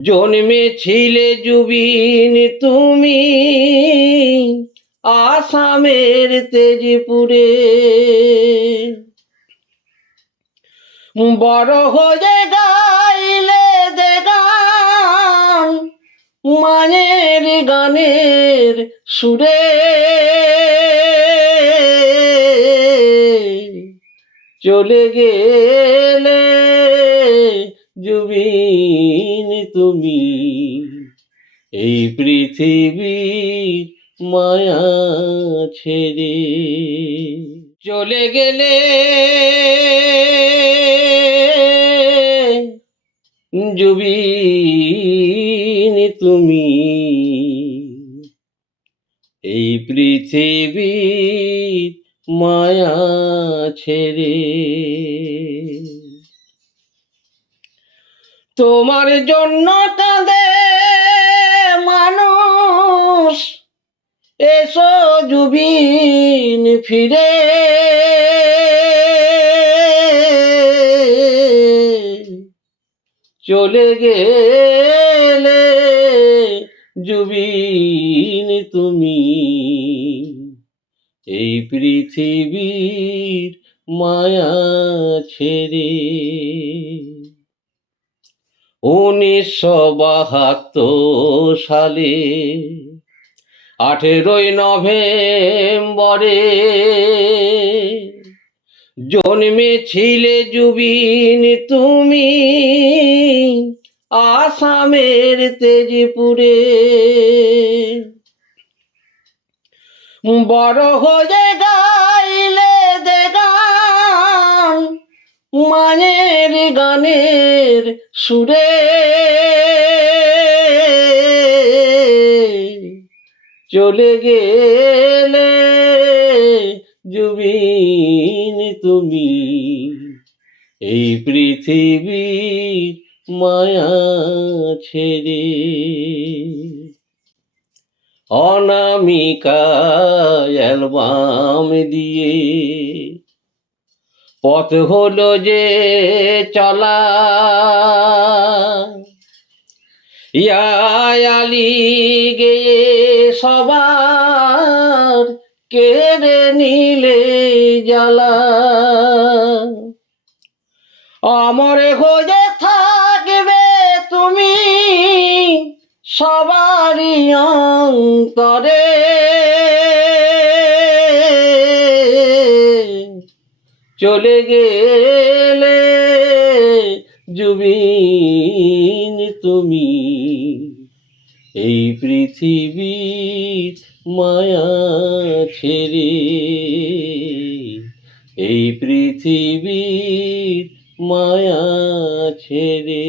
জন্মেছিলে জুবিন তুমি আসামের তেজপুরে, বড় হয়ে গাইলে দে গান মায়ের গানের সুরে, চলে গেলে জুবিন তুমি এই পৃথিবীর মায়া ছেড়ে। চলে গেলে জুবিন তুমি এই পৃথিবীর মায়া ছেড়ে। তোমার জন্য কাঁদে মানুষ, এসো জুবিন ফিরে। চলে গেলে জুবিন তুমি এই পৃথিবীর মায়া ছেড়ে। 1972 সালে 18 নভেম্বরে জন্মেছিলে জুবিন তুমি আসামের তেজপুরে, বড় হয়ে গাইলে দে গান মায়ের গানের সুরে, চলে গেলে জুবিন তুমি এই পৃথিবীর মায়া ছেড়ে। অনামিকা অ্যালবাম দিয়ে পথ হলো যে চলা, ইয়া আলী গেয়ে সবার কেড়ে নিলে জ্বালা, অমর হয়ে থাকবে তুমি সবারই অন্তরে। চলে গেলে জুবিন তুমি এই পৃথিবীর মায়া ছেড়ে, এই পৃথিবীর মায়া ছেড়ে।